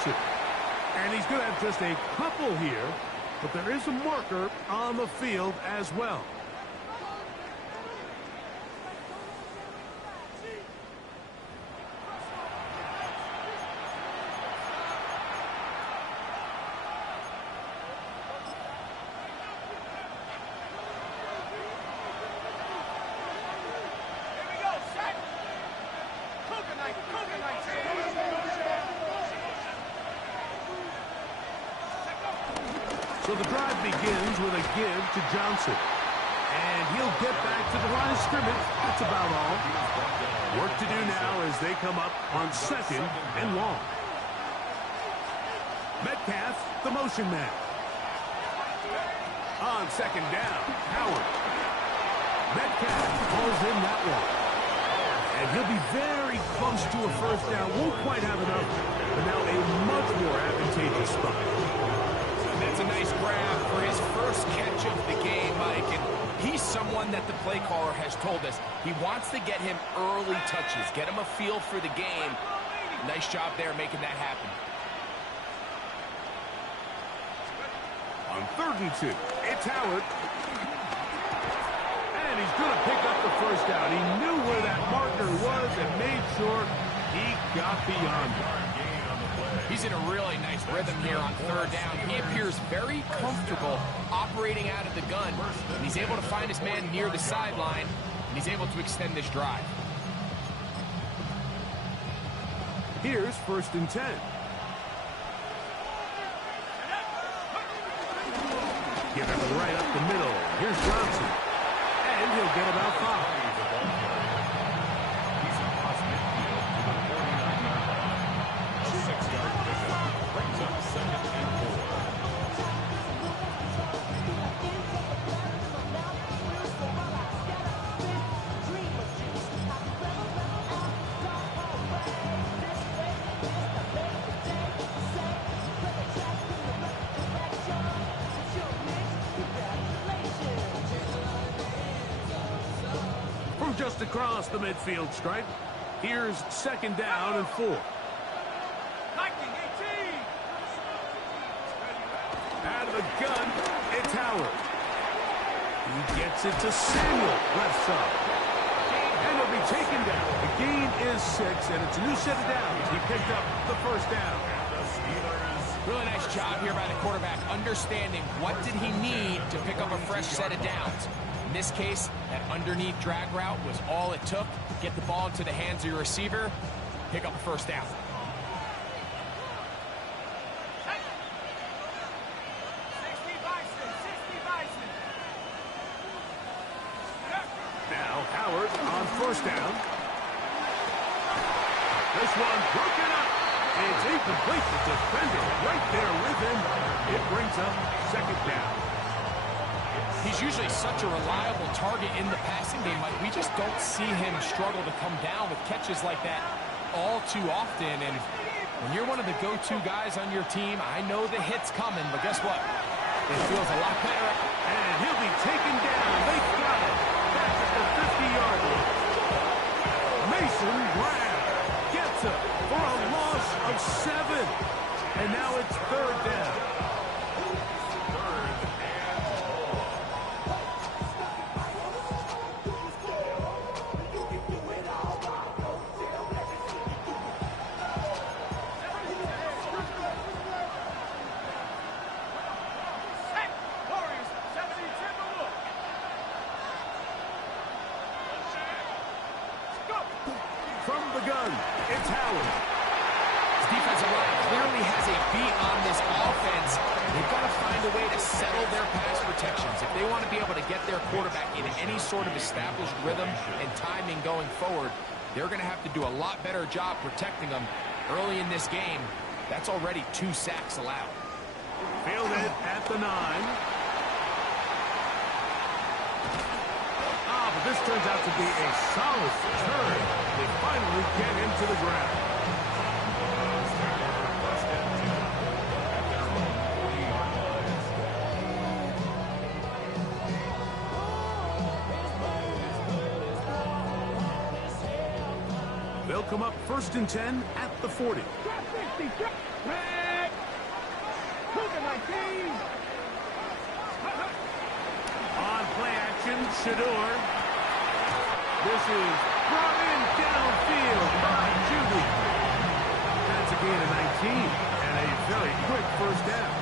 Johnson. And he's going to have just a couple here, but there is a marker on the field as well. So the drive begins with a give to Johnson. And he'll get back to the line of scrimmage. That's about all. Work to do now as they come up on 2nd and long. Metcalf, the motion man. On 2nd down, Howard. Metcalf calls in that one. And he'll be very close to a first down. Won't quite have enough, but now a much more advantageous spot. That's a nice grab for his first catch of the game, Mike. And he's someone that the play caller has told us he wants to get him early touches, get him a feel for the game. Nice job there making that happen. On 3rd and 2, it's Howard. And he's going to pick up the first down. He knew where that marker was and made sure he got beyond it. He's in a really nice rhythm here on 3rd down. He appears very comfortable operating out of the gun. And he's able to find his man near the sideline, and he's able to extend this drive. Here's 1st and 10. Give it right up the middle. Here's Johnson. And he'll get about 5. Just across the midfield stripe. Here's 2nd down and 4. Out of the gun, it's Howard. He gets it to Samuel, left side. And he'll be taken down. The gain is 6, and it's a new set of downs. He picked up the first down. Really nice job here by the quarterback, understanding what did he need to pick up a fresh set of downs. In this case, that underneath drag route was all it took. Get the ball into the hands of your receiver, pick up a first down. Now Howard on 1st down. This one broken up. It's incomplete. The defender right there with him. It brings up 2nd down. He's usually such a reliable target in the passing game, Mike. We just don't see him struggle to come down with catches like that all too often. And when you're one of the go-to guys on your team, I know the hit's coming, but guess what? It feels a lot better. And he'll be taken down. They got it. Back at the 50-yard line. Mason Graham gets it for a loss of 7. And now it's 3rd down. From the gun, it's Howard. His defensive line clearly has a beat on this offense. They've got to find a way to settle their pass protections. If they want to be able to get their quarterback in any sort of established rhythm and timing going forward, they're going to have to do a lot better job protecting them early in this game. That's already 2 sacks allowed. Fielded at the 9. But this turns out to be a solid return. They finally get him to the ground. They'll come up 1st and 10 at the 40. On play action, Shador. This is brought in downfield by Judy. That's a gain of 19 and a very quick first down.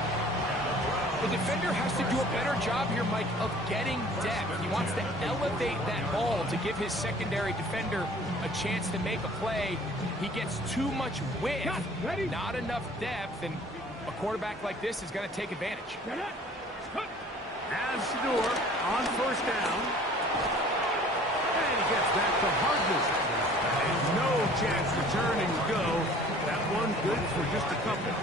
The defender has to do a better job here, Mike, of getting depth. He wants to elevate that ball to give his secondary defender a chance to make a play. He gets too much width, not enough depth, and a quarterback like this is going to take advantage. As Shador on first down. And he gets back to Hardness. And no chance to turn and go. That one good for just a couple.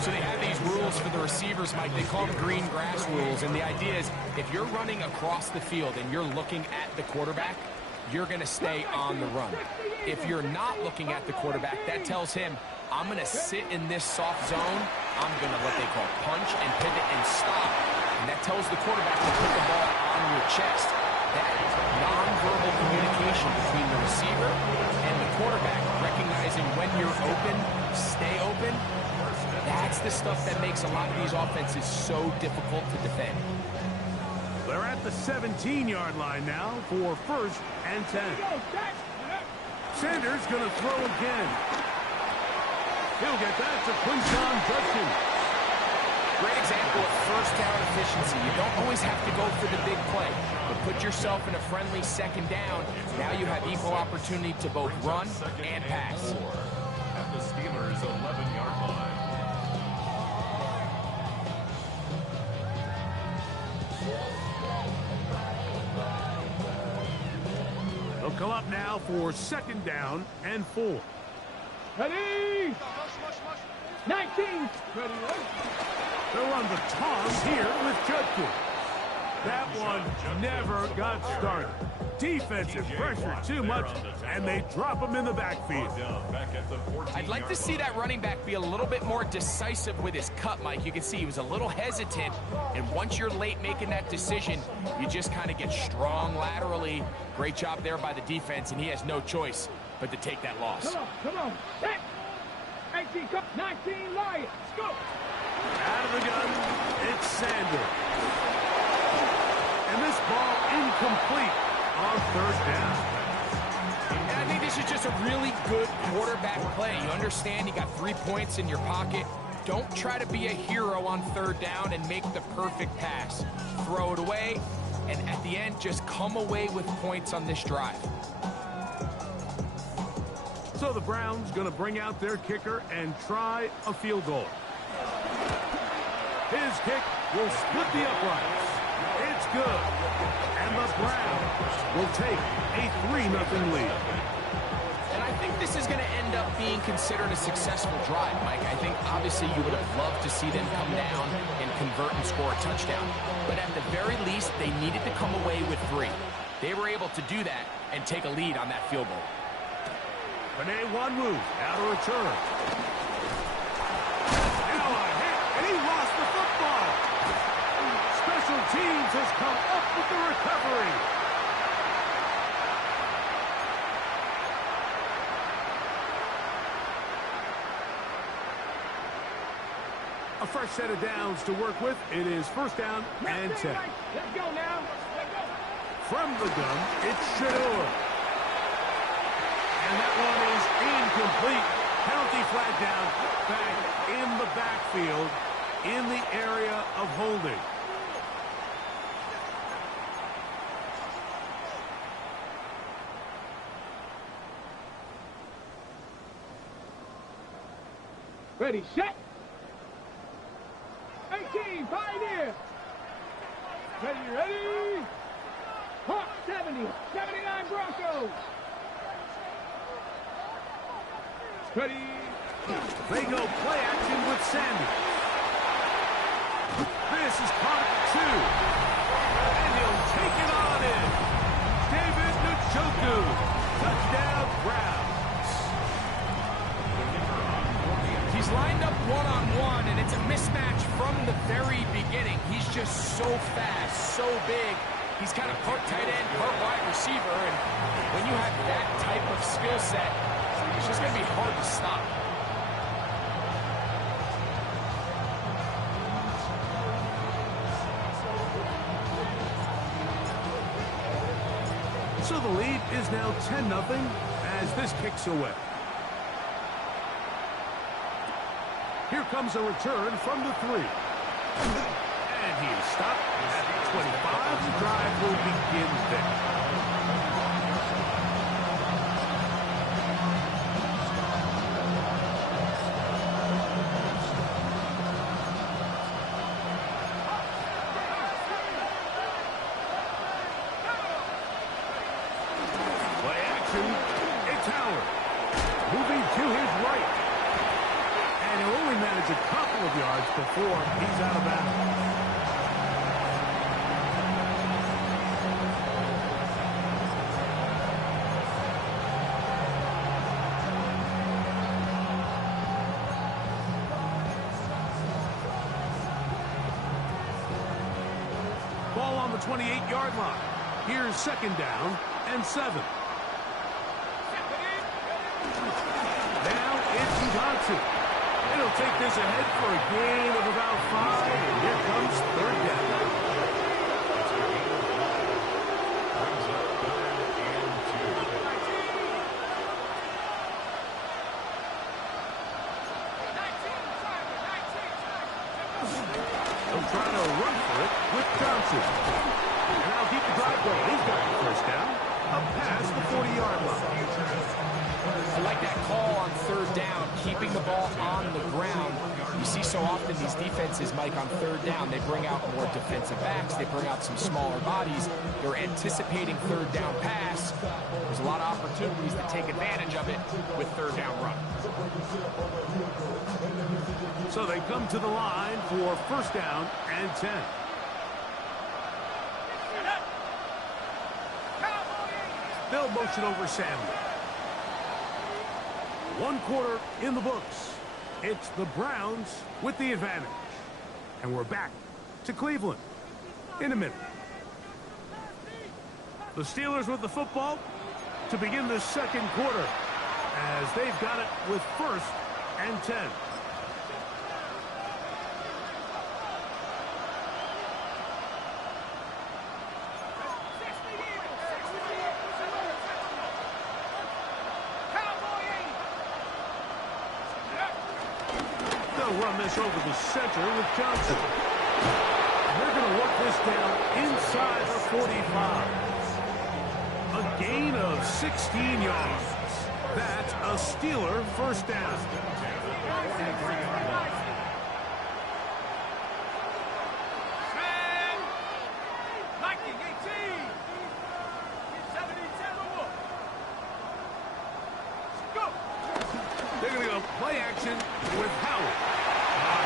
So they have these rules for the receivers, Mike. They call them green grass rules. And the idea is if you're running across the field and you're looking at the quarterback, you're going to stay on the run. If you're not looking at the quarterback, that tells him, I'm going to sit in this soft zone. I'm going to what they call punch and pivot and stop. And that tells the quarterback to put the ball on your chest. That nonverbal communication between the receiver and the quarterback, recognizing when you're open, stay open, that's the stuff that makes a lot of these offenses so difficult to defend. They're at the 17-yard line now for first and 10. Sanders going to throw again. He'll get that to Quinton Judkins. Great example of first down efficiency. You don't always have to go for the big play, but put yourself in a friendly second down. Now you have equal opportunity to both run and pass. At the Steelers' 11-yard line. They'll come up now for second down and 4. Ready? 19. Ready? They'll run the toss here with Judkins. That one never got started. Defensive pressure too much, and they him in the backfield. I'd like to see that running back be a little bit more decisive with his cut, Mike. You can see he was a little hesitant, and once you're late making that decision, you just kind of get strong laterally. Great job there by the defense, and he has no choice but to take that loss. Come on. 18, 19, Lions, go! Out of the gun, it's Sanders. And this ball incomplete on third down. And I think this is just a really good quarterback play. You understand you got 3 points in your pocket. Don't try to be a hero on third down and make the perfect pass. Throw it away, and at the end, just come away with points on this drive. So the Browns going to bring out their kicker and try a field goal. His kick will split the uprights. It's good. And the Browns will take a 3-0 lead. And I think this is going to end up being considered a successful drive, Mike. I think obviously you would have loved to see them come down and convert and score a touchdown. But at the very least, they needed to come away with 3. They were able to do that and take a lead on that field goal. Panay one move, out of return. Now a hit, and he lost the football. Special teams has come up with the recovery. A fresh set of downs to work with. It is first down and 10. Let's go now. From the gun, it's Shador. And that one is incomplete. Penalty flag down, back in the backfield, in the area of holding. Ready, set. 18, Pioneer. Ready. Hawk 70, 79 Broncos. Ready. They go play action with Sanders. This is caught at 2. And he'll take it on in. David Njoku. Touchdown, Browns. He's lined up one-on-one, and it's a mismatch from the very beginning. He's just so fast, so big. He's kind of part tight end, part wide receiver, and when you have that type of skill set, it's just going to be hard to stop. So the lead is now 10-0 as this kicks away. Here comes a return from the 3. And he is stopped at the 25. The drive will begin there. Play action. It's Howard. Moving to his right. And he'll only manage a couple of yards before he's out of bounds. Ball on the 28-yard line. Here's 2nd down and 7. Now it's Johnson. It'll take this ahead for a gain of about 5. And here comes 3rd down. They'll try to run for it with Johnson. And now keep the drive going. He's got the 1st down. Up past the 40-yard line. I like that call on 3rd down, keeping the ball on the ground. You see so often these defenses, Mike, on 3rd down, they bring out more defensive backs. They bring out some smaller bodies. They're anticipating 3rd down pass. There's a lot of opportunities to take advantage of it with 3rd down run. So they come to the line for 1st down and 10. They'll motion over Samuel. 1 quarter in the books. It's the Browns with the advantage. And we're back to Cleveland in a minute. The Steelers with the football to begin the 2nd quarter as they've got it with 1st and 10. Run this over the center with Johnson. They're going to work this down inside the 45. A gain of 16 yards. That's a Steeler 1st down. They're going to go play action with Howard.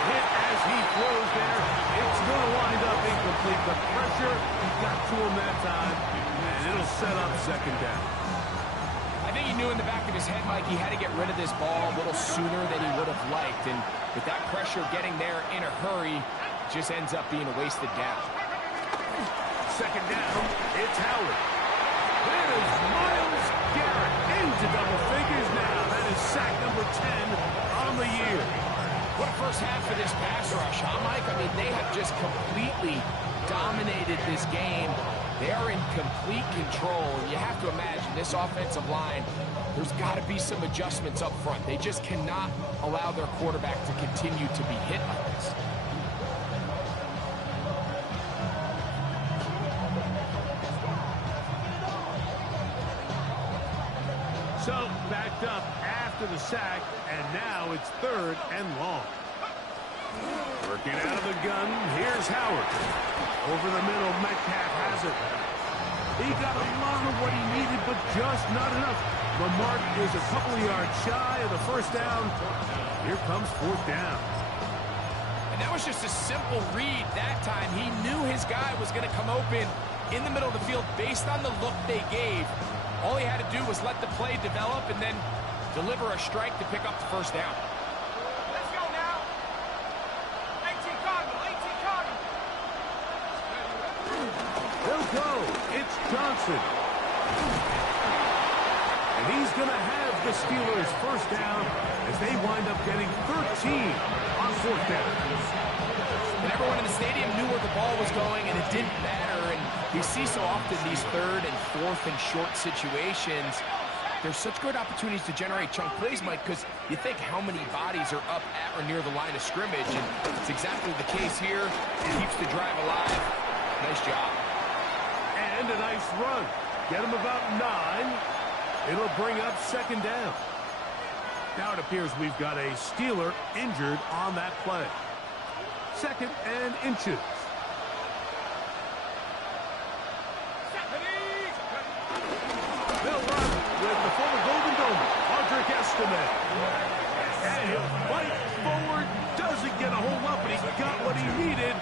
Hit as he throws there. It's going to wind up incomplete. The pressure got to him that time, and it'll set up 2nd down. I think he knew in the back of his head, Mike, he had to get rid of this ball a little sooner than he would have liked. And with that pressure getting there in a hurry, it just ends up being a wasted down. 2nd down, it's Howard. That is Myles Garrett into double figures now. That is sack number 10 on the year. What a first half for this pass rush, huh, Mike? I mean, they have just completely dominated this game. They are in complete control. And you have to imagine this offensive line, there's got to be some adjustments up front. They just cannot allow their quarterback to continue to be hit like this. So, backed up after the sack, and now it's 3rd and long. Working out of the gun, here's Howard. Over the middle, Metcalf has it. He got a lot of what he needed, but just not enough. The mark is a couple of yards shy of the 1st down. Here comes 4th down. And that was just a simple read that time. He knew his guy was going to come open in the middle of the field based on the look they gave. All he had to do was let the play develop and then deliver a strike to pick up the 1st down. Let's go now. 18 Cardinal, 18 Cardinal. They'll go. It's Johnson. And he's going to have the Steelers 1st down as they wind up getting 13 on 4th down. And everyone in the stadium knew where the ball was going, and it didn't matter. And we see so often these third and fourth and short situations, there's such good opportunities to generate chunk plays, Mike, because you think how many bodies are up at or near the line of scrimmage, and it's exactly the case here. It keeps the drive alive. Nice job. And a nice run. Get him about 9. It'll bring up second down. Now it appears we've got a Steeler injured on that play. Second and inches. They'll run with the former Golden Dome, Audric Estime. And he'll fight forward. Doesn't get a hold up, but he got what he needed.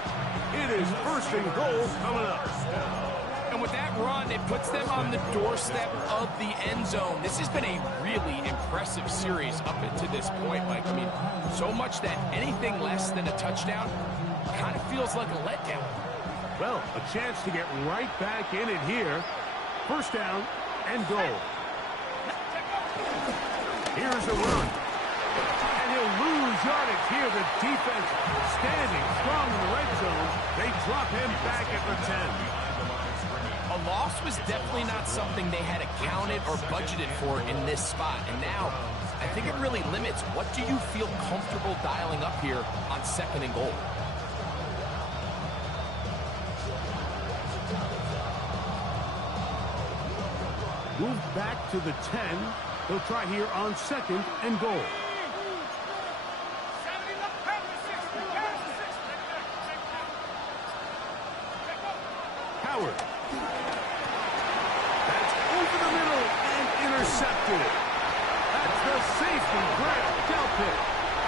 It is first and goal coming up. And with that run, it puts them on the doorstep of the end zone. This has been a really impressive series up until this point, Mike. I mean, so much that anything less than a touchdown kind of feels like a letdown. Well, a chance to get right back in it here. First down and goal. Here's the run. And he'll lose yardage here. The defense standing strong in the red zone. They drop him back at the 10. A loss was definitely not something they had accounted or budgeted for in this spot. And now, I think it really limits what do you feel comfortable dialing up here on second and goal. Move back to the 10. They'll try here on second and goal. Howard. That's over the middle and intercepted. That's the safety grab, Delpit.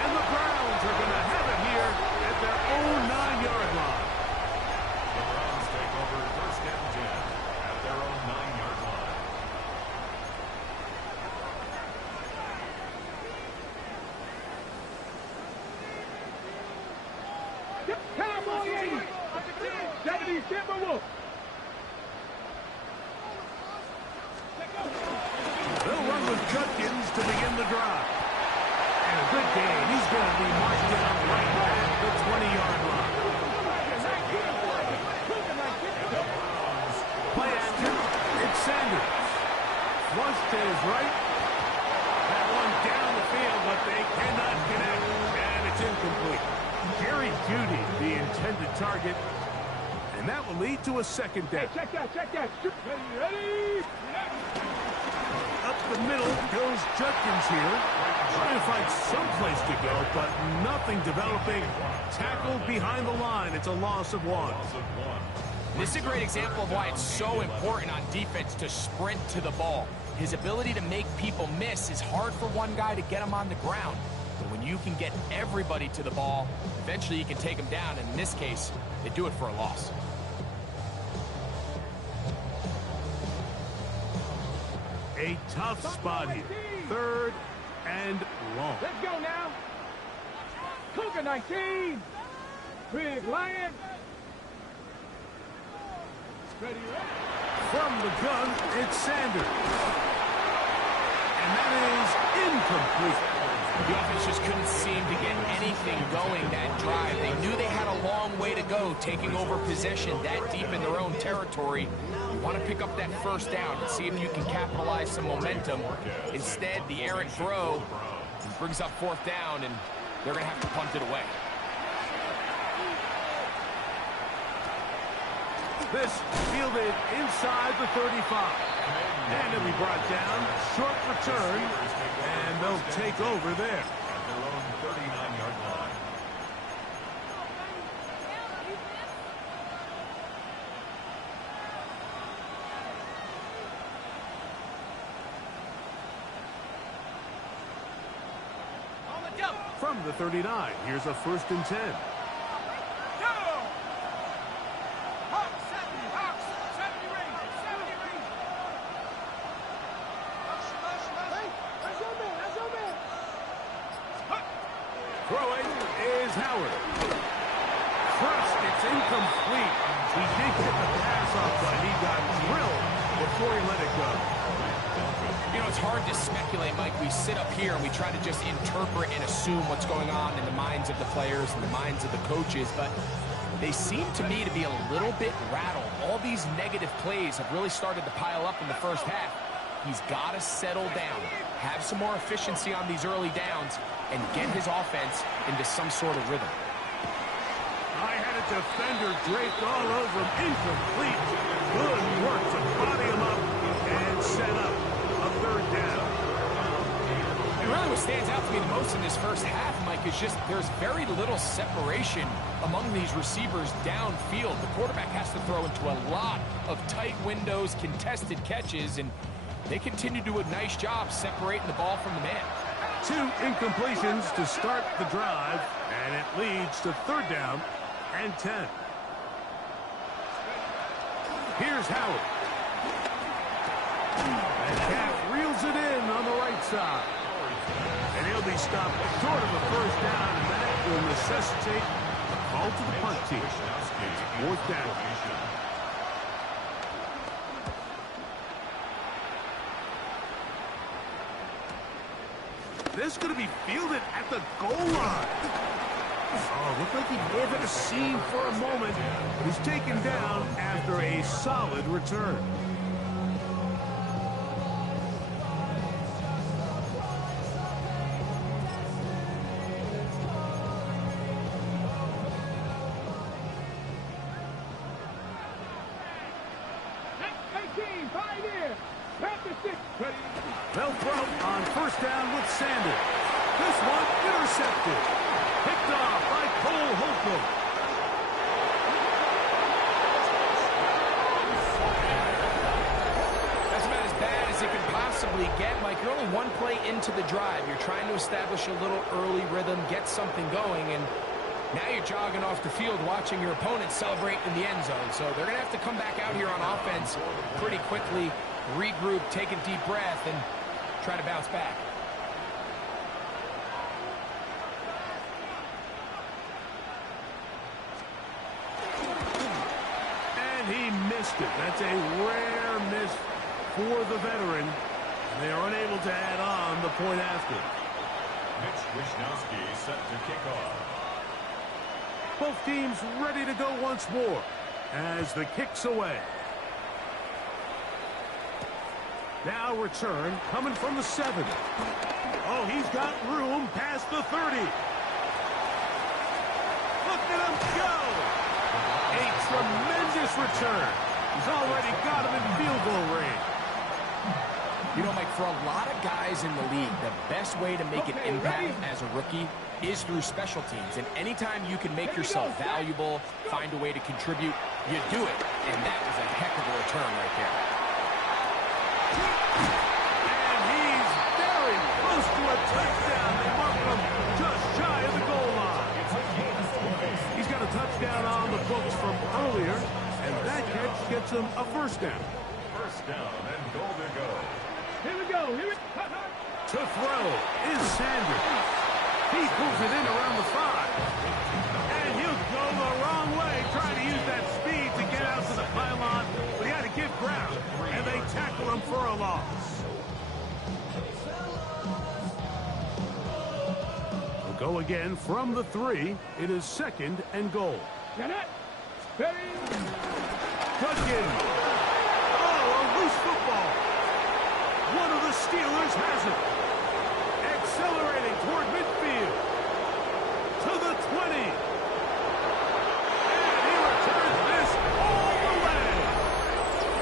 And the Browns are going to have it here at their own 9-yard line. The Browns take over first and 10 at their own 9-yard line. They'll run with Judkins to begin the drive. And a good game. He's going to be marked down right at the 20-yard line. Play action. It's Sanders. Flush to his right. That one down the field, but they cannot connect. And it's incomplete. Jerry Jeudy, the intended target. And that will lead to a second down. Check that. Ready? Up the middle goes Judkins here. Trying to find some place to go, but nothing developing. Tackled behind the line. It's a loss of 1. This is a great example of why it's so important on defense to sprint to the ball. His ability to make people miss is hard for one guy to get him on the ground. But when you can get everybody to the ball, eventually you can take them down. And in this case, they do it for a loss. A tough spot here. Third and long. Let's go now. Cougar 19. Big Lion. Ready? From the gun, it's Sanders. And that is incomplete. The offense just couldn't seem to get anything going that drive. They knew they had a long way to go, taking over possession that deep in their own territory. You want to pick up that first down and see if you can capitalize some momentum. Instead, the errant throw brings up fourth down, and they're going to have to punt it away. This fielded inside the 35. And it'll be brought down. Short return. And they'll take over there. At their own 39-yard line. From the 39, here's a first and 10. Throwing is Howard. First, it's incomplete. He did get the pass off, but he got drilled before he let it go. You know, know, it's hard to speculate, Mike. We sit up here and we try to just interpret and assume what's going on in the minds of the players and the minds of the coaches, but they seem to me to be a little bit rattled. All these negative plays have really started to pile up in the first half. He's got to settle down, have some more efficiency on these early downs, and get his offense into some sort of rhythm. I had a defender draped all over him. Incomplete. Good work to body him up and set up a third down. And really what stands out to me the most in this first half, Mike, is just there's very little separation among these receivers downfield. The quarterback has to throw into a lot of tight windows, contested catches, and they continue to do a nice job separating the ball from the man. 2 incompletions to start the drive, and it leads to third down and 10. Here's Howard. And Cap reels it in on the right side. And he'll be stopped short of a first down, and that will necessitate a call to the punt team. Fourth down. This is going to be fielded at the goal line. Oh, looked like he may have had a seam for a moment. He's taken down after a solid return. They'll throw on first down with Sanders. This one intercepted. Picked off by Cole Holcomb. That's about as bad as it could possibly get, Mike. You're only one play into the drive. You're trying to establish a little early rhythm, get something going, and now you're jogging off the field watching your opponent celebrate in the end zone. So they're going to have to come back out here on offense pretty quickly, regroup, take a deep breath, and try to bounce back. And he missed it. That's a rare miss for the veteran. They are unable to add on the point after. Mitch Wishnowsky set to kick off. Both teams ready to go once more as the kick's away. Now return coming from the 7. Oh, he's got room past the 30. Look at him go. A tremendous return. He's already got him in field goal range. You know, Mike, for a lot of guys in the league, the best way to make an impact as a rookie is through special teams. And anytime you can make yourself valuable, find a way to contribute, you do it. And that was a heck of a return right there. And he's very close to a touchdown. They mark him just shy of the goal line. He's got a touchdown on the books from earlier, and that catch gets him a first down. First down and goal to go. Here we go. Here we go. To throw is Sanders. He pulls it in around the 5. And he'll go the wrong way, trying to use that speed to get out to the pylon, but he had to give ground, and they tackle him for a loss. We'll go again from the 3. It is second and goal. Get it. Ready. Judkin. Oh, a loose football. One of the Steelers has it. Accelerating toward midfield. To the 20. And he returns this all the way.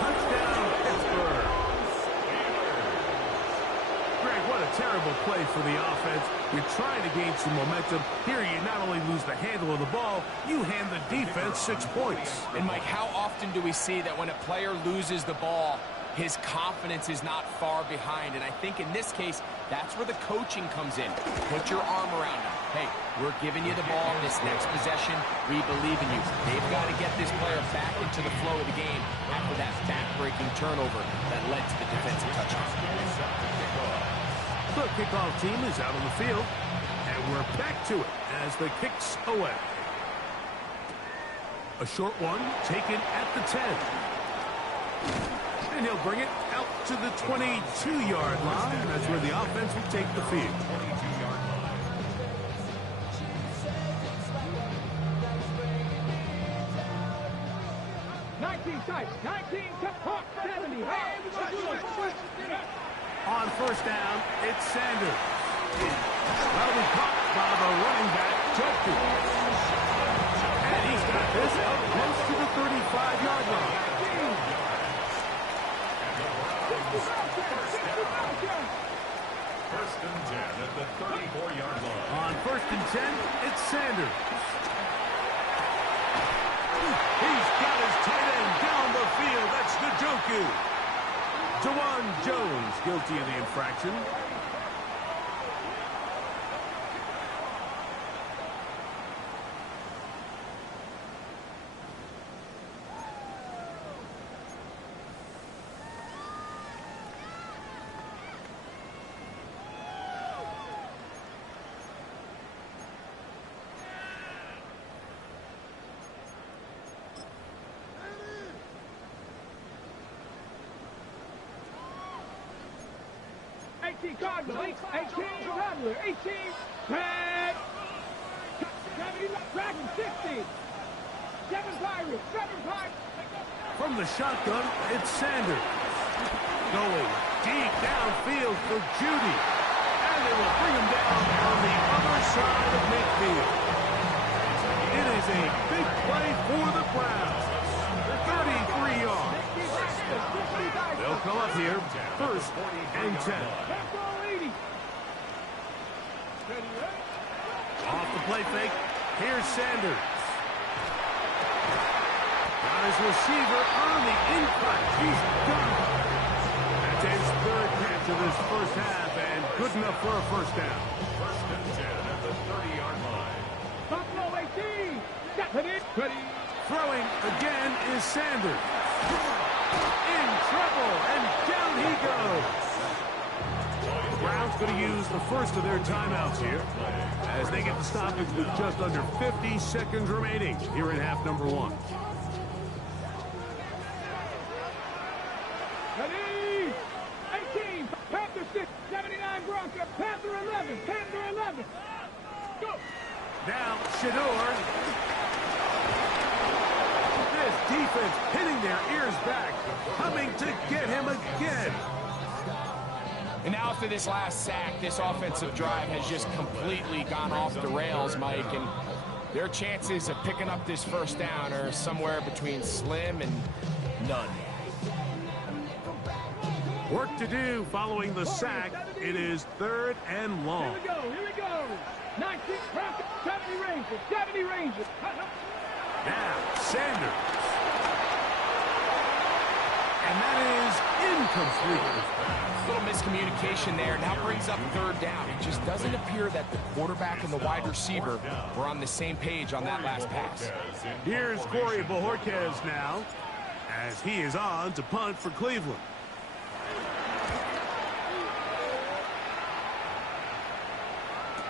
Touchdown, Pittsburgh. Greg, what a terrible play for the offense. You're trying to gain some momentum. Here you not only lose the handle of the ball, you hand the defense 6 points. And, Mike, how often do we see that when a player loses the ball, his confidence is not far behind? And I think in this case, that's where the coaching comes in. Put your arm around him. Hey, we're giving you the ball this next possession. We believe in you. They've got to get this player back into the flow of the game after that back-breaking turnover that led to the defensive touchdown. The kickoff team is out on the field, and we're back to it as the kick's away. A short one taken at the 10. And he'll bring it out to the 22-yard line. That's where the offense will take the field. 22-yard line. 19 tight. 19 Hawk 70. On first down, it's Sanders. That'll be caught by the running back, Joku. And he's got this up close to the 35-yard line. First and 10 at the 34-yard line. On first and 10, it's Sanders. He's got his tight end down the field. That's the Joku. Jawan Jones guilty of the infraction. Cardinal, 18, Rattler, 18, Red, 70, Dragon, 60, 7 Pirates, 7 Pirates. From the shotgun, it's Sanders. Going deep downfield for Judy. And they will bring him down on the other side of midfield. It is a big play for the Browns. 33 yards. They'll come up here, first and 10. Off the play fake, here's Sanders. Got his receiver on the incline. He's done. That's his third catch of this first half, and good enough for a first down. First and 10 at the 30-yard line. Buffalo 18. Throwing again is Sanders. In trouble, and down he goes. The Browns going to use the first of their timeouts here as they get the stoppage with just under 50 seconds remaining here in half number one. Ready? 18. Panther 6. 79 Bronco. Panther 11. Panther 11. Go. Now Shador. This defense pinning their ears back, coming to get him again. And now after this last sack, this offensive drive has just completely gone off the rails, Mike, and their chances of picking up this first down are somewhere between slim and none. Work to do following the sack. It is third and long. Here we go. 19 Bronco. 70 Rangers. 70 Rangers. Now Sanders. And that is incomplete. Little miscommunication there. Now brings up third down. It just doesn't appear that the quarterback and the wide receiver were on the same page on that last pass. Here's Corey Bojorquez now, as he is on to punt for Cleveland.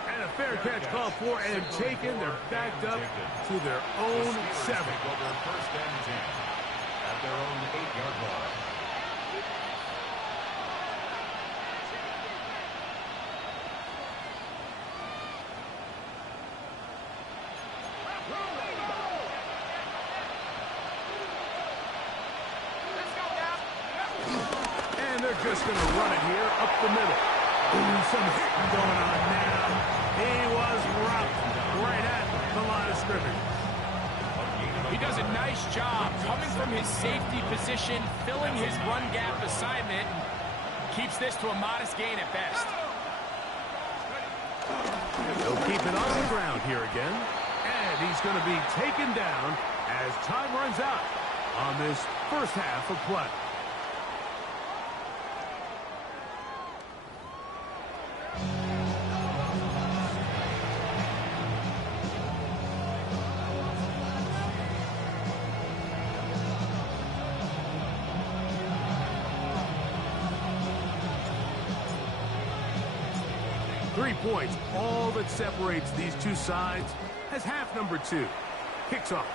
And a fair catch called for and taken. They're backed up to their own 7. Over first and 10 at their own 8-yard line. Just going to run it here up the middle. Ooh, some hitting going on now. He was rocked right at the line of scrimmage. He does a nice job coming from his safety position, filling his run gap assignment, keeps this to a modest gain at best. They'll keep it on the ground here again. And he's going to be taken down as time runs out on this first half of play. Points, all that separates these two sides, as half number 2 kicks off.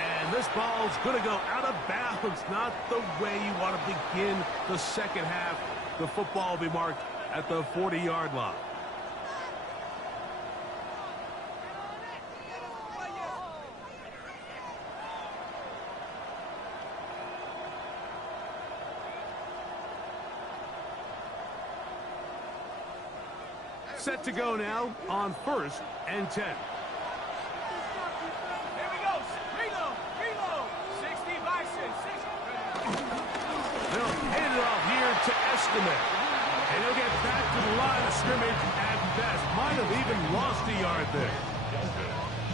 And this ball's going to go out of bounds. Not the way you want to begin the second half. The football will be marked at the 40-yard line. Set to go now on 1st and 10. Here we go. Reload. 60 by 6. They'll hand it off here to Estimate. And he'll get back to the line of scrimmage at best. Might have even lost a yard there.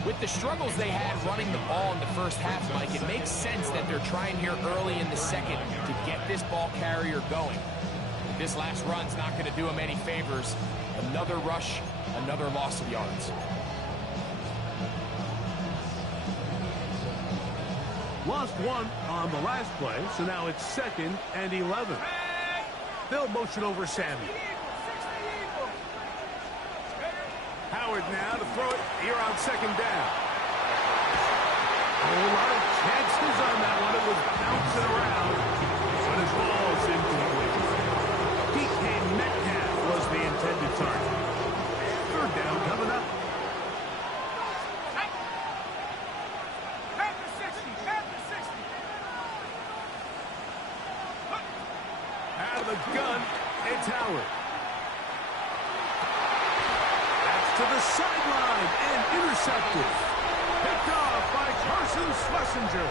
With the struggles they had running the ball in the first half, Mike, it makes sense that they're trying here early in the second to get this ball carrier going. This last run's not going to do him any favors. Another rush, another loss of yards. Lost one on the last play, so now it's 2nd and 11. They'll motion over Samuel. Howard now to throw it here on 2nd down. A lot of chances on that one. It was bouncing around, but his ball's incomplete. DK Metcalf was the intended target. 3rd down coming up. Out of the gun, it's Howard. That's to the sideline and intercepted. Picked off by Carson Schlesinger.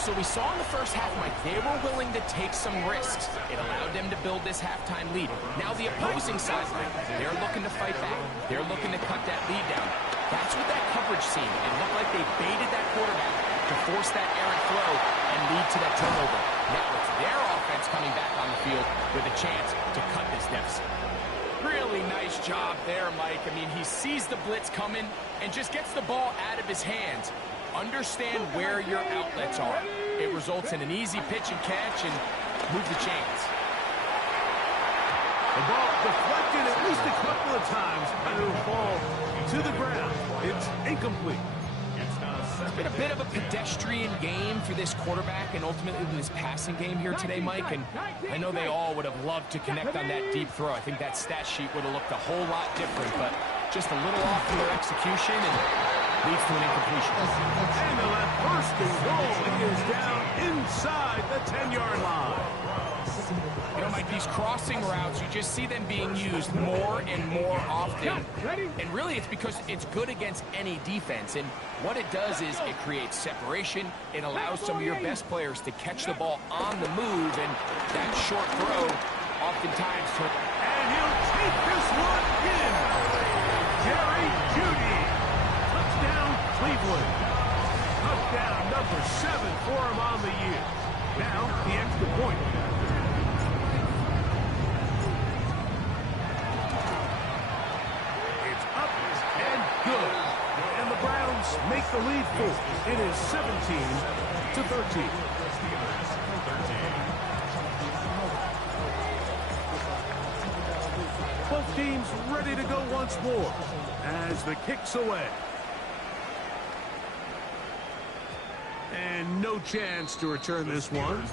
So we saw in the first half, Mike, they were willing to take some risks. It allowed them to build this halftime lead. Now the opposing sideline, they're looking to fight back. They're looking to cut that lead down. That's what that coverage seemed. It looked like they baited that quarterback to force that errant throw and lead to that turnover. Now it's their offense coming back on the field with a chance to cut this deficit. Really nice job there, Mike. I mean, he sees the blitz coming and just gets the ball out of his hands. Understand where your outlets are. It results in an easy pitch and catch and move the chains. The ball deflected at least a couple of times, and it'll fall to the ground. It's incomplete. It's been a bit of a pedestrian game for this quarterback and ultimately this passing game here today, Mike. And I know they all would have loved to connect on that deep throw. I think that stat sheet would have looked a whole lot different, but just a little off in their execution and leads to an incompletion. And the left first and goal is down inside the 10-yard line. You know, Mike, these crossing routes, you just see them being used more and more often. And really, it's because it's good against any defense. And what it does is it creates separation. It allows some of your best players to catch the ball on the move. And that short throw oftentimes took. And he'll take this one in. Jerry Jeudy. Touchdown, Cleveland. Touchdown number 7 for him on the year. Now, the extra point. Make the lead full. It is 17-13. Both teams ready to go once more as the kick's away. And no chance to return this one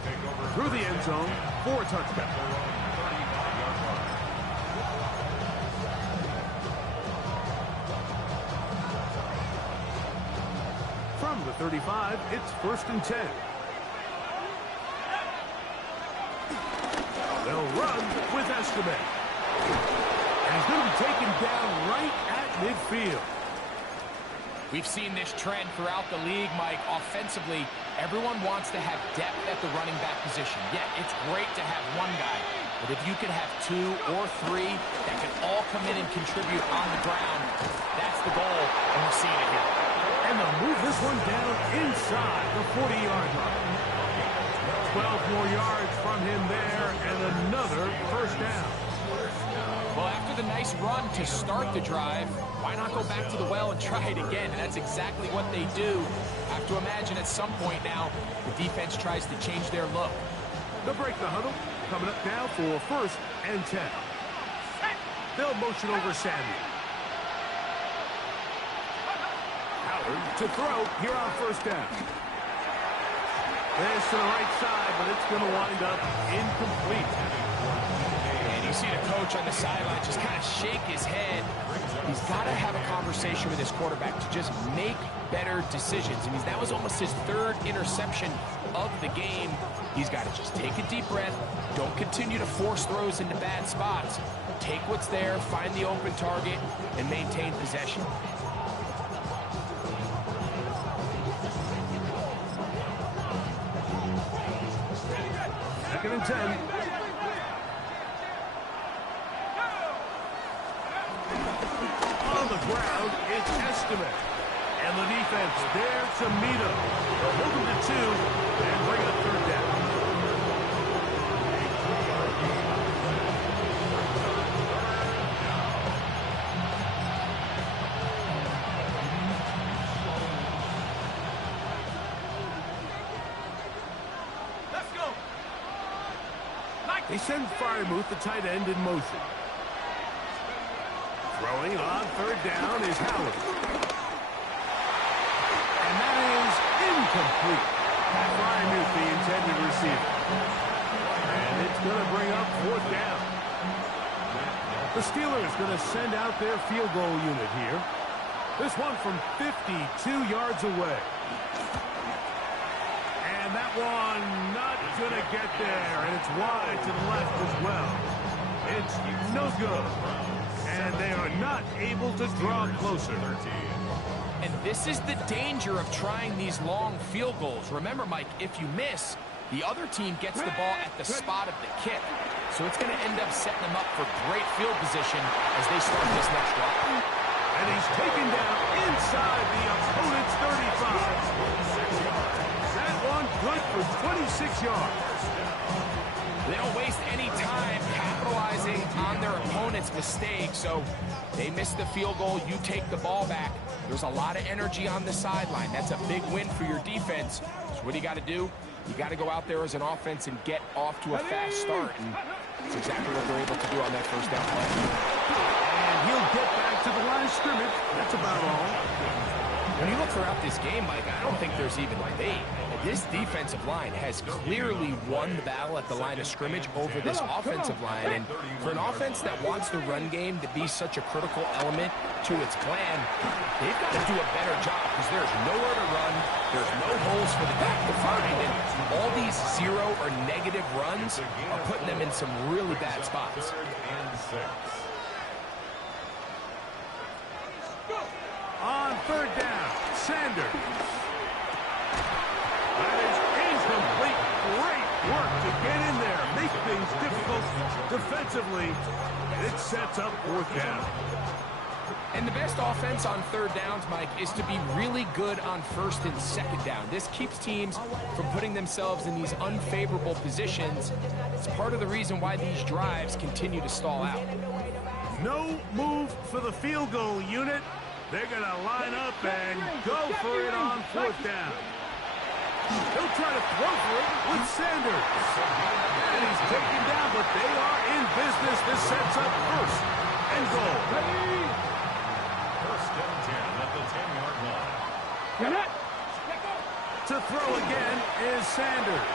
through the end zone for a touchdown. From the 35, it's 1st and 10. They'll run with Estimate. And he's going to be taken down right at midfield. We've seen this trend throughout the league, Mike. Offensively, everyone wants to have depth at the running back position. Yeah, it's great to have one guy, but if you could have 2 or 3 that can all come in and contribute on the ground, that's the goal, and we're seeing it here. And they'll move this one down inside the 40-yard line. 12 more yards from him there, and another 1st down. Well, after the nice run to start the drive, why not go back to the well and try it again? And that's exactly what they do. I have to imagine at some point now, the defense tries to change their look. They'll break the huddle. Coming up now for 1st and 10. They'll motion over Samuel. Howard to throw here on 1st down. This to the right side, but it's going to wind up incomplete. And you see the coach on the sideline just kind of shake his head. He's got to have a conversation with his quarterback to just make better decisions. I mean, that was almost his third interception of the game. He's got to just take a deep breath. Don't continue to force throws into bad spots. Take what's there, find the open target, and maintain possession. Second and 10. On the ground, it's Estimate. And the defense there to meet him. They'll hold him to 2 and bring up third down. Let's go. They send Firemouth, the tight end, in motion. Throwing on third down is Howard. And that is incomplete. Firemouth, the intended receiver. And it's going to bring up fourth down. The Steelers going to send out their field goal unit here. This one from 52 yards away. And that one not going to get there. And it's wide to the left as well. It's no good. And they are not able to draw closer. And this is the danger of trying these long field goals. Remember, Mike, if you miss, the other team gets the ball at the spot of the kick. So it's going to end up setting them up for great field position as they start this next drive. And he's taken down inside the opponent's 35. That one good for 26 yards. They don't waste any time capitalizing on their opponent's mistake, so they miss the field goal, you take the ball back. There's a lot of energy on the sideline. That's a big win for your defense. So what do you got to do? You got to go out there as an offense and get off to a fast start, and that's exactly what they're able to do on that first down play. And he'll get back to the line of scrimmage. That's about all. When you look throughout this game, Mike, I don't think there's even a debate. This defensive line has clearly won the battle at the line of scrimmage over this offensive line. And for an offense that wants the run game to be such a critical element to its plan, they've got to do a better job because there's nowhere to run. There's no holes for the back to find. And all these zero or negative runs are putting them in some really bad spots. On third down, Sanders. That is incomplete. Great work to get in there, make things difficult defensively. It sets up fourth down. And the best offense on third downs, Mike, is to be really good on first and second down. This keeps teams from putting themselves in these unfavorable positions. It's part of the reason why these drives continue to stall out. No move for the field goal unit. They're going to line up and go for it on fourth down. He'll try to throw for it with Sanders. And he's taken down, but they are in business. This sets up first and goal. First and 10 at the 10-yard line. To throw again is Sanders.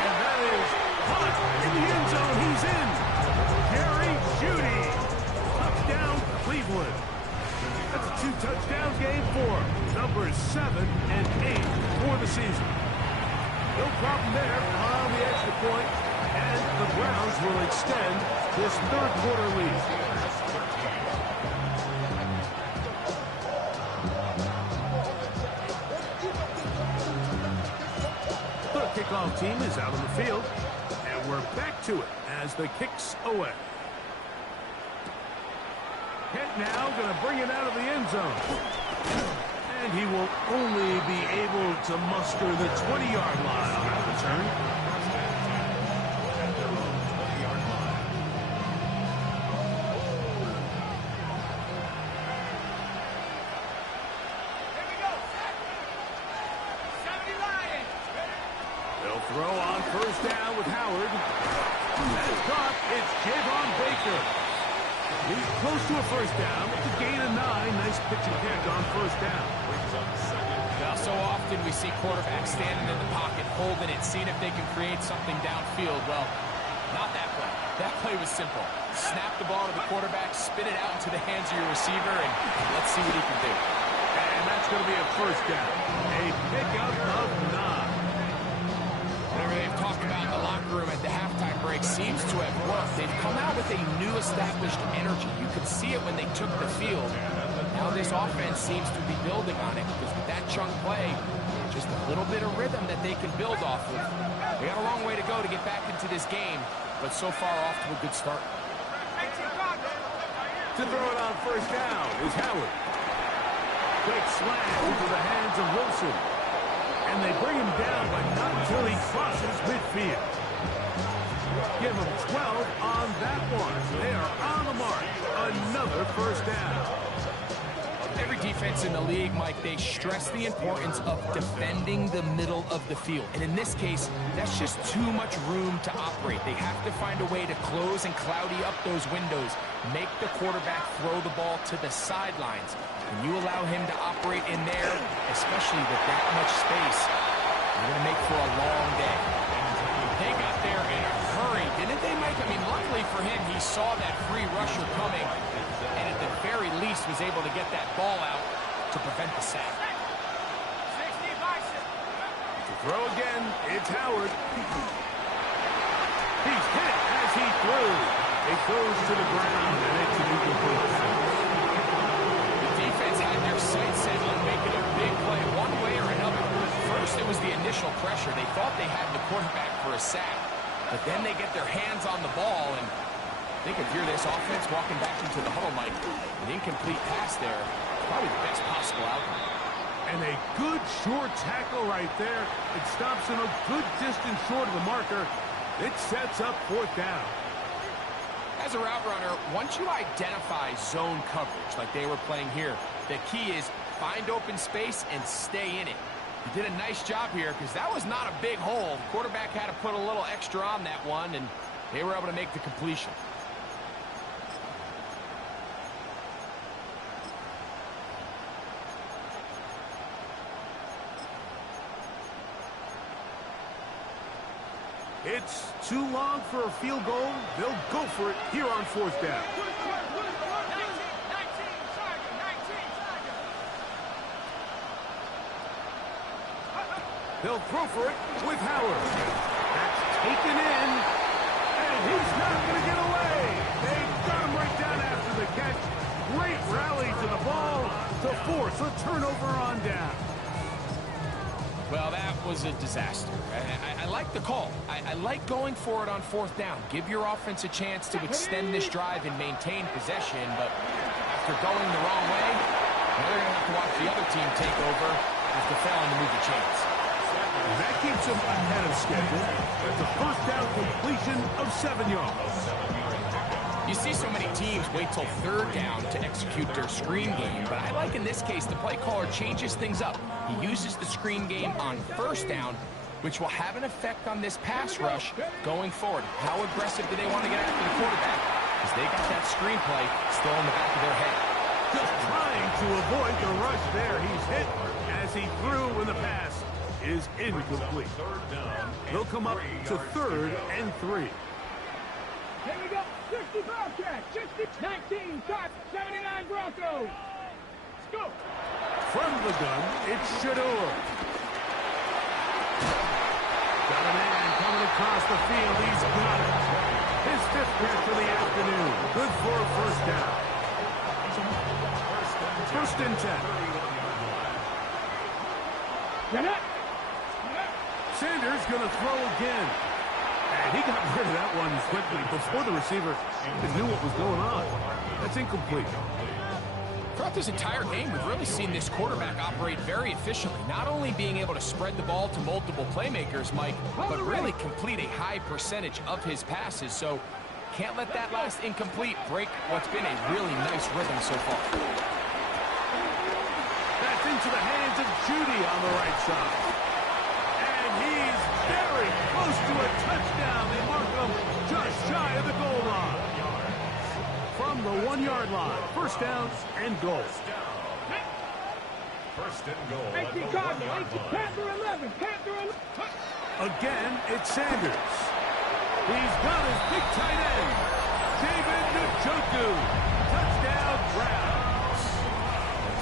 And that is caught in the end zone. He's in. Gary Judy. Touchdown, Cleveland. That's a 2-touchdown game for him. Numbers 7 and 8 for the season. No problem there on the extra point, and the Browns will extend this third quarter lead. The kickoff team is out on the field, and we're back to it as the kick's away. Hit now, going to bring it out of the end zone. And he will only be able to muster the 20-yard line on that return. They'll throw on first down with Howard. That's caught. It's Javon Baker. He's close to a first down. It's a gain of 9. Nice pitch and catch on first down. Well, so often we see quarterbacks standing in the pocket, holding it, seeing if they can create something downfield. Well, not that play. That play was simple. Snap the ball to the quarterback, spin it out into the hands of your receiver, and let's see what he can do. And that's going to be a first down. A pickup of 9. Whatever they've talked about in the locker room at the halftime break seems to have worked. They've come out with a new established energy. You could see it when they took the field. Now this offense seems to be building on it because with that chunk play, just a little bit of rhythm that they can build off of. They got a long way to go to get back into this game, but so far off to a good start. To throw it on first down is Howard. Quick slant into the hands of Wilson. And they bring him down, but not until he crosses midfield. Give him 12 on that one. They are on the mark. Another first down. Every defense in the league, Mike, they stress the importance of defending the middle of the field. And in this case, that's just too much room to operate. They have to find a way to close and cloudy up those windows, make the quarterback throw the ball to the sidelines. When you allow him to operate in there, especially with that much space, you're going to make for a long day. They got there in a hurry, didn't they, Mike? I mean, luckily for him, he saw that free rusher coming, and at the very least was able to get that ball out to prevent the sack. To throw again, it's Howard. He's hit as he threw. It goes to the ground, and it's an incomplete pass. The defense had their sights set on making a big play one way or another. First, it was the initial pressure. They thought they had the quarterback for a sack, but then they get their hands on the ball, and they could hear this offense walking back into the huddle, Mike. An incomplete pass there, probably the best possible outcome. And a good short tackle right there. It stops him a good distance short of the marker. It sets up fourth down. As a route runner, once you identify zone coverage like they were playing here, the key is find open space and stay in it. You did a nice job here because that was not a big hole. The quarterback had to put a little extra on that one, and they were able to make the completion. It's too long for a field goal. They'll go for it here on fourth down. They'll throw for it with Howard. That's taken in, and he's not going to get away. They got him right down after the catch. Great rally to the ball to force a turnover on down. Well, that was a disaster. I like the call. I like going for it on fourth down. Give your offense a chance to extend this drive and maintain possession, but after going the wrong way, now they're going to have to watch the other team take over after failing to move the chains. That keeps them ahead of schedule. It's a first down completion of 7 yards. You see so many teams wait till third down to execute their screen game, but I like in this case the play caller changes things up. He uses the screen game on first down, which will have an effect on this pass rush going forward. How aggressive do they want to get after the quarterback? Because they got that screen play still in the back of their head. Just trying to avoid the rush there. He's hit as he threw when the pass is incomplete. They'll come up to 3rd and 3. Here we go. 60 Bobcats. 60, 19, 79 Broncos. Let's go. From the gun, it's Shador. Got a man coming across the field. He's got it. His 5th catch of the afternoon. Good for a first down. First and 10. Sanders going to throw again. And he got rid of that one quickly before the receiver knew what was going on. That's incomplete. Throughout this entire game, we've really seen this quarterback operate very efficiently, not only being able to spread the ball to multiple playmakers, Mike, but really complete a high percentage of his passes. So can't let that last incomplete break what's been a really nice rhythm so far. That's into the hands of Judy on the right side. And he's very close to a touchdown. They mark him just shy of the goal line. From the 1-yard line, first down and goal. First and goal at the 18 Cardinal, 1-yard 18 line. Panther 11, Panther 11. Again, it's Sanders. He's got his big tight end, David Njoku. Touchdown, Browns.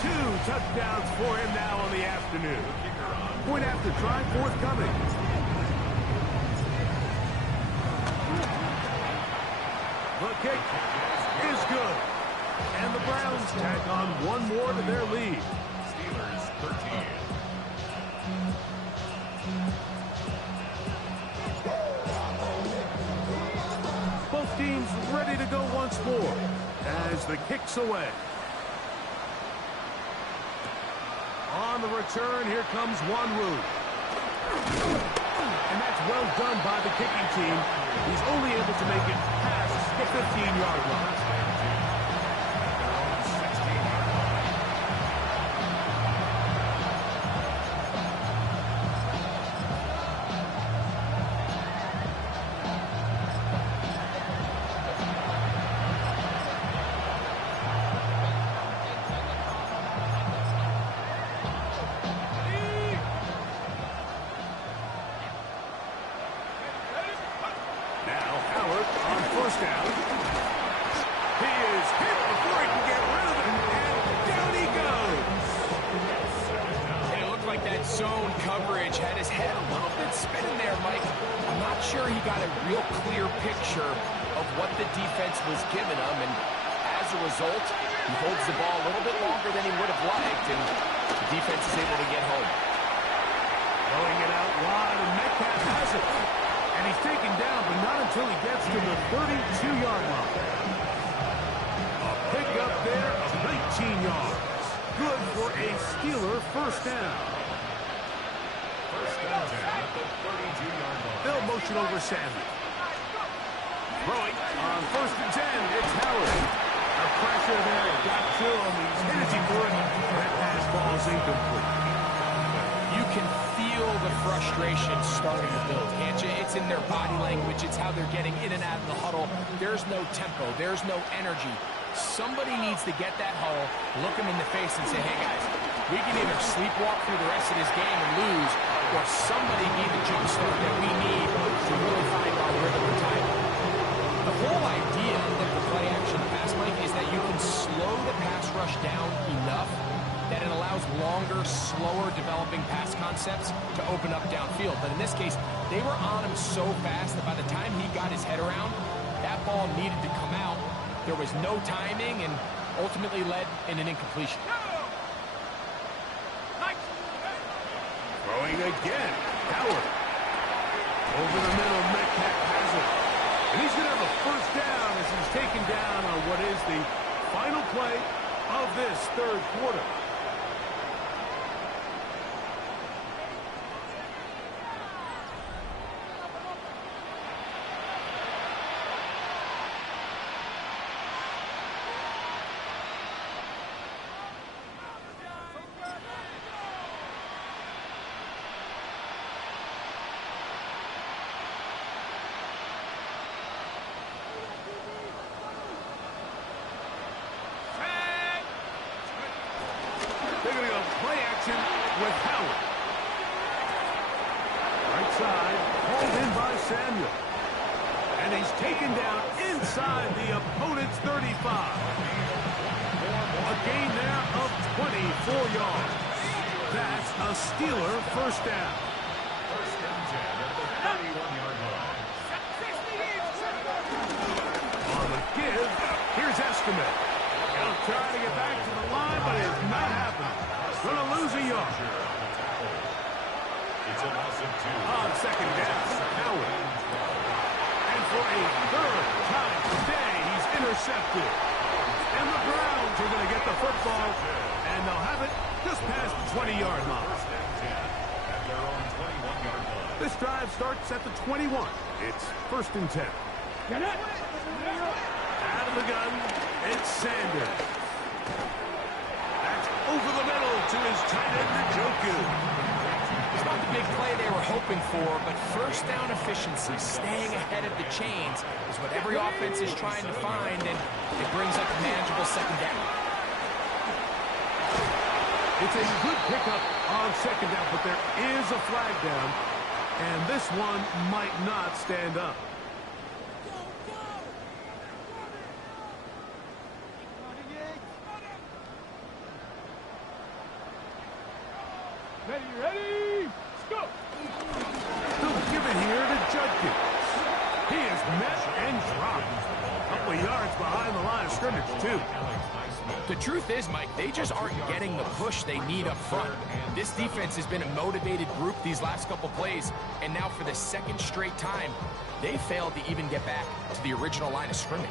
2 touchdowns for him now on the afternoon. Point after try forthcoming. The kick is good. And the Browns tack on one more to their lead. Steelers 13. Both teams ready to go once more as the kick's away. On the return, here comes Wanwu. And that's well done by the kicking team. He's only able to make it past the 15-yard line. Zone coverage had his head a little bit spinning there, Mike. I'm not sure he got a real clear picture of what the defense was giving him, and as a result, he holds the ball a little bit longer than he would have liked, and the defense is able to get home. Throwing it out wide, and Metcalf has it. And he's taken down, but not until he gets to the 32-yard line. A pickup there of 19 yards. Good for a Steeler first down. They'll motion over Sandy. Throwing on 1st and 10. It's Howard. A pressure there. Got to him. He's energy for it. That pass ball's incomplete. You can feel the frustration starting to build, can't you? It's in their body language. It's how they're getting in and out of the huddle. There's no tempo. There's no energy. Somebody needs to get that huddle, look him in the face and say, hey, guys, we can either sleepwalk through the rest of this game and lose, or somebody be the jump start that we need to really find our rhythm and time. The whole idea of the play-action pass, Mike, is that you can slow the pass rush down enough that it allows longer, slower developing pass concepts to open up downfield. But in this case, they were on him so fast that by the time he got his head around, that ball needed to come out. There was no timing and ultimately led in an incompletion. Throwing again. Howard. Over the middle, Metcalf has it. And he's going to have a first down as he's taken down on what is the final play of this third quarter. They're going to go play action with Howard. Right side, hauled in by Samuel. And he's taken down inside the opponent's 35. A gain there of 24 yards. That's a Steeler first down. First and 10 at the 31-yard line. On the give, here's Estimate. He'll try to get back to the line, but it's not happening. Going to lose a yard. It's a loss of 2. On second down, Howard. And for a third time today, he's intercepted. And the Browns are going to get the football, and they'll have it just past the 20-yard line. First and 10 at their own 21-yard line. This drive starts at the 21. It's 1st and 10. Get it. Out of the gun, it's Sanders. That's over the middle to his tight end, Njoku. It's not the big play they were hoping for, but first down efficiency, staying ahead of the chains, is what every offense is trying to find, and it brings up a manageable second down. It's a good pickup on second down, but there is a flag down, and this one might not stand up. Ready, go! They'll give it here to Judkins. He is met and dropped. A couple of yards behind the line of scrimmage, too. The truth is, Mike, they just aren't getting the push they need up front. This defense has been a motivated group these last couple plays, and now for the second straight time, they failed to even get back to the original line of scrimmage.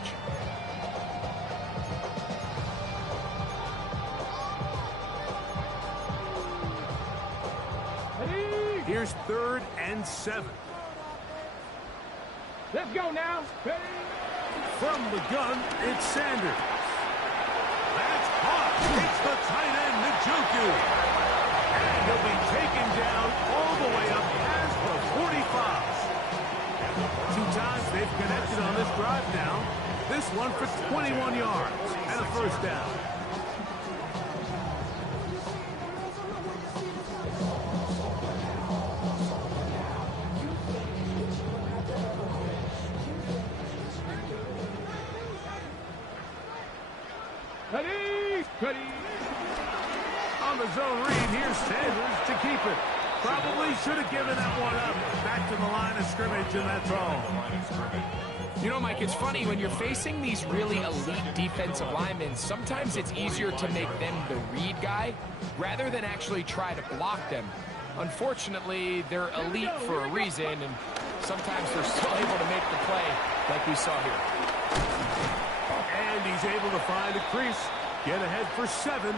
Ready? Here's 3rd and 7. Let's go now. Ready? From the gun, it's Sanders. That's caught. It's the tight end, Njoku. And he'll be taken down all the way up past the 45. 2 times they've connected on this drive now. This one for 21 yards and a first down. Ready? Ready? On the zone read, here's Sanders to keep it. Probably should have given that one up. Back to the line of scrimmage, and that's all. You know, Mike, it's funny, when you're facing these really elite defensive linemen, sometimes it's easier to make them the read guy rather than actually try to block them. Unfortunately, they're elite for a reason, and sometimes they're still able to make the play like we saw here. And he's able to find a crease, get ahead for 7.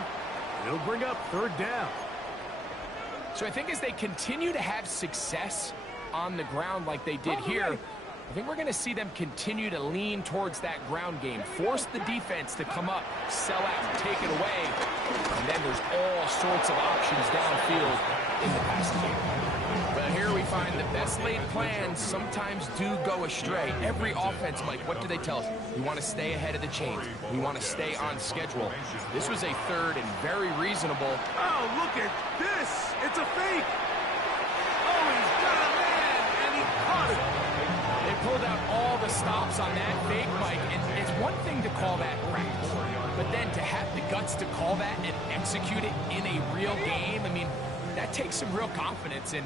He'll bring up 3rd down. So I think as they continue to have success on the ground like they did here, I think we're going to see them continue to lean towards that ground game, force the defense to come up, sell out, take it away, and then there's all sorts of options downfield in the passing game. But here we find the best laid plans sometimes do go astray. Every offense, Mike, what do they tell us? We want to stay ahead of the chains. We want to stay on schedule. This was a 3rd and very reasonable. Oh, look at this. It's a fake. Oh, he's got a man, and he caught it. They pulled out all the stops on that fake, Mike, and it's one thing to call that practice, but then to have the guts to call that and execute it in a real game, I mean, that takes some real confidence, and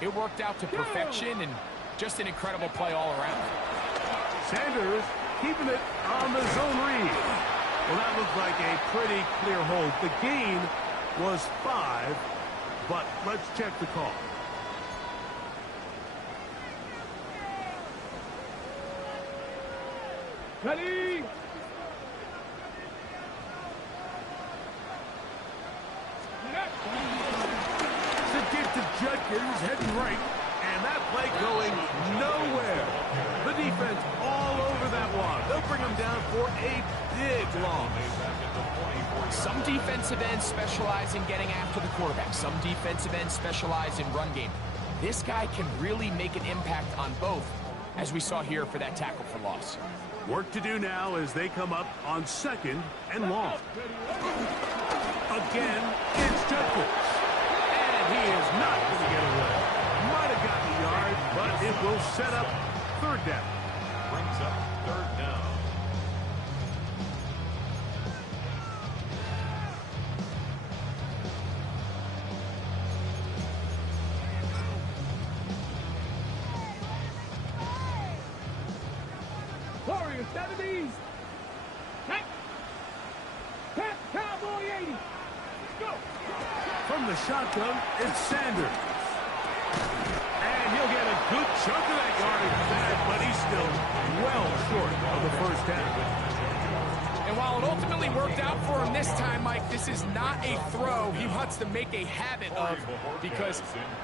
it worked out to perfection and just an incredible play all around. Sanders keeping it on the zone read. Well, that looked like a pretty clear hold. The gain was 5, but let's check the call. Ready? To get to Judkins, heading right, and that play going nowhere. The defense all over that one. They'll bring him down for a big loss. Some defensive ends specialize in getting after the quarterback. Some defensive ends specialize in run game. This guy can really make an impact on both, as we saw here for that tackle for loss. Work to do now as they come up on 2nd and long. Again, it's Judkins. And he is not going to get away. Might have gotten a yard, but it will set up 3rd down. Brings up 3rd down. Warrior 70. Hey. Pat Cowboy 80. Go. From the shotgun, it's Sanders. And he'll get a good chunk of that yardage back, but he's still well short of the first down. And while it ultimately worked out for him this time, Mike, this is not a throw he wants to make a habit of, because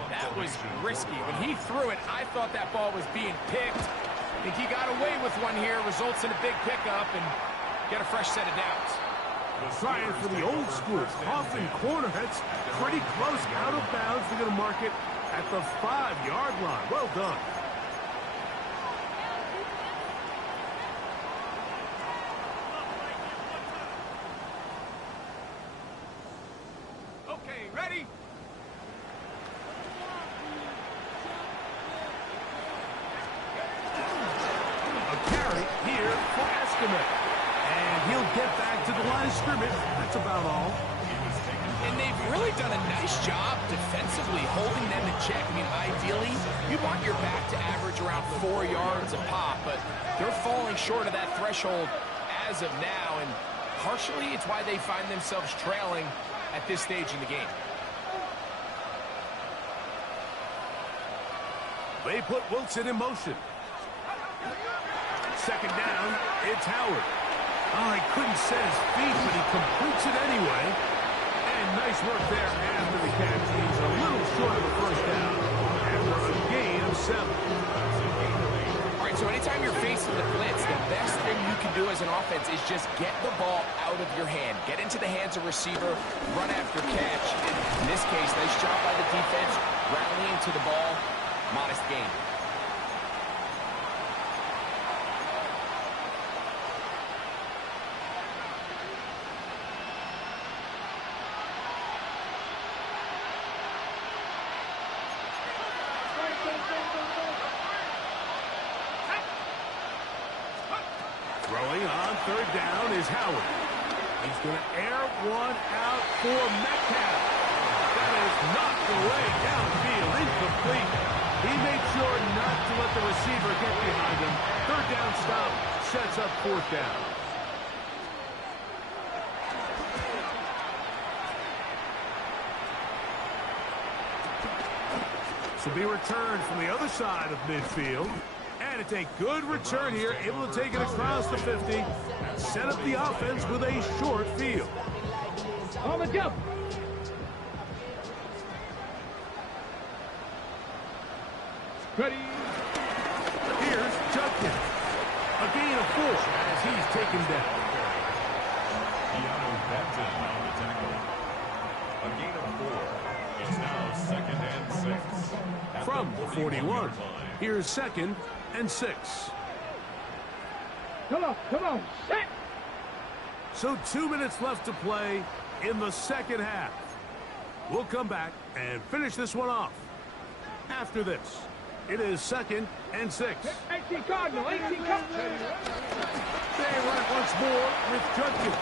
that was risky. When he threw it, I thought that ball was being picked. I think he got away with one here, results in a big pickup, and get a fresh set of downs. Trying for the old school coffin corner. That's pretty close out of bounds. They're going to mark it at the 5-yard line. Well done. Ready? A carry here for Escobar. And he'll get back to the line of scrimmage. That's about all. And they've really done a nice job defensively holding them in check. I mean, ideally, you want your back to average around 4 yards a pop, but they're falling short of that threshold as of now, and partially it's why they find themselves trailing at this stage in the game. They put Wilson in motion. Second down, it's Howard. Oh, he couldn't set his feet, but he completes it anyway. And nice work there after the catch. He's a little short of the first down after a gain of 7. All right, so anytime you're facing the blitz, the best thing you can do as an offense is just get the ball out of your hand. Get into the hands of receiver, run after catch. In this case, nice job by the defense, rallying to the ball. Modest gain. Throwing on third down is Howard. He's going to air one out for Metcalf. That is knocked away downfield, incomplete. He made sure not to let the receiver get behind him. Third down stop sets up fourth down. To be returned from the other side of midfield. And it's a good return here, able to take it across the 50. Set up the offense with a short field. On the jump. Ready. Here's Judkins. A gain of 4 as he's taken down. Keanu Benton on the tackle. A gain of 4. It's now second and 6. At From the 41. line. Here's second and 6. Come on, set. So 2 minutes left to play in the second half. We'll come back and finish this one off. After this, it is second and 6. 18 Cardinal, 18 Cardinal. They run it once more with Judkins.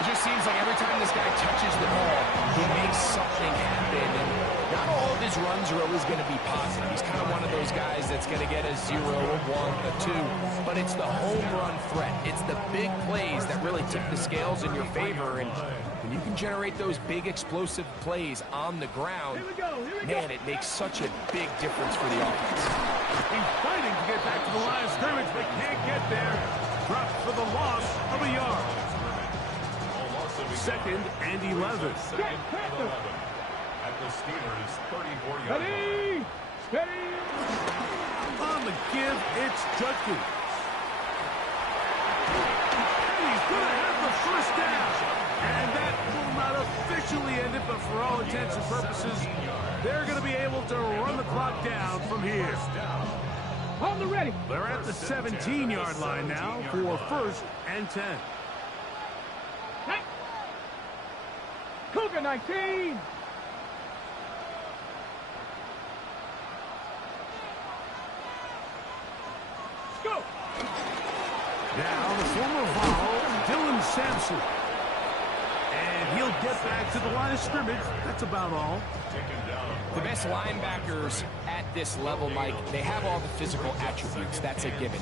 It just seems like every time this guy touches the ball, he makes something happen. And not all of his runs are always going to be positive. He's kind of one of those guys that's going to get a 0, a 1, a 2. But it's the home run threat. It's the big plays that really tip the scales in your favor. And when you can generate those big explosive plays on the ground, man, it makes such a big difference for the offense. He's fighting to get back to the line of scrimmage, but can't get there. Dropped for the loss of a yard. Second and 11. Second and 11. At the Steelers' 34-yard line. Ready. Ready. On the give, it's Judkins. And he's going to have the first down. And that will not officially end it, but for all intents and purposes, they're going to be able to run the clock down from here. On the ready. They're at the 17-yard line now for first and 10. Cougar 19. Go. Now the former Vol, Dylan Sampson. And he'll get back to the line of scrimmage. That's about all. The best linebackers at this level, Mike, they have all the physical attributes. That's a given.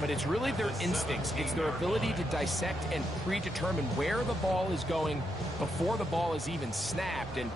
But it's really their instincts. It's their ability to dissect and predetermine where the ball is going before the ball is even snapped. And